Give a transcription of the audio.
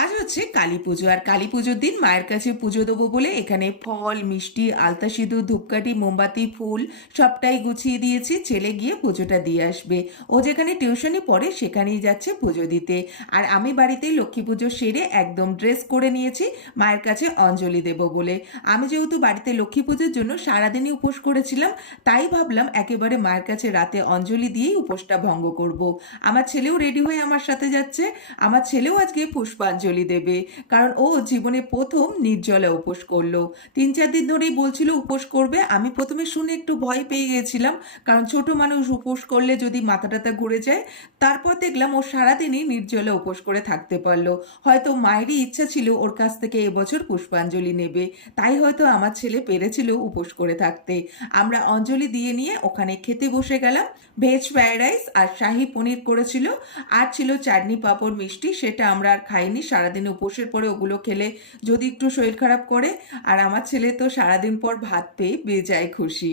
আজ হচ্ছে কালী পুজো। আর কালী পুজোর দিন মায়ের কাছে পুজো দেবো বলে এখানে ফল, মিষ্টি, আলতা সিঁদুর, ধূপকাঠি, মোমবাতি, ফুল সবটাই গুছিয়ে দিয়েছি। ছেলে গিয়ে পুজোটা দিয়ে আসবে। ও যেখানে টিউশনি পড়ে সেখানেই যাচ্ছে পুজো দিতে। আর আমি বাড়িতেই লক্ষ্মী পুজো সেরে একদম ড্রেস করে নিয়েছি মায়ের কাছে অঞ্জলি দেবো বলে। আমি যেহেতু বাড়িতে লক্ষ্মী পুজোর জন্য সারাদিনই উপোস করেছিলাম, তাই ভাবলাম একেবারে মায়ের কাছে রাতে অঞ্জলি দিয়েই উপোসটা ভঙ্গ করব। আমার ছেলেও রেডি হয়ে আমার সাথে যাচ্ছে। আমার ছেলেও আজকে পুষ্পাঞ্জলি দেবে, কারণ ও জীবনে প্রথম নির্জলা উপোস করলো। 3-4 দিন ধরেই বলছিল উপোস করবে। আমি প্রথমে শুনে একটু ভয় পেয়ে গেছিলাম, কারণ ছোট মানুষ উপোস করলে যদি মাথা টাথা ঘুরে যায়। তারপর দেখলাম ও সারাদিনই নির্জলা উপোস করে থাকতে পারলো। হয়তো মায়েরই ইচ্ছা ছিল ওর কাছ থেকে এবছর পুষ্পাঞ্জলি নেবে, তাই হয়তো আমার ছেলে পেরেছিল উপোস করে থাকতে। আমরা অঞ্জলি দিয়ে নিয়ে ওখানে খেতে বসে গেলাম। ভেজ ফ্রাইড রাইস আর শাহী পনির করেছিল, আর ছিল চাটনি, পাঁপড়, মিষ্টি। সেটা আমরা আর খাইনি। সারাদিন উপোসের পরে ওগুলো খেলে যদি একটু শরীর খারাপ করে। আর আমার ছেলে তো সারাদিন পর ভাত পেয়ে বেজায় খুশি।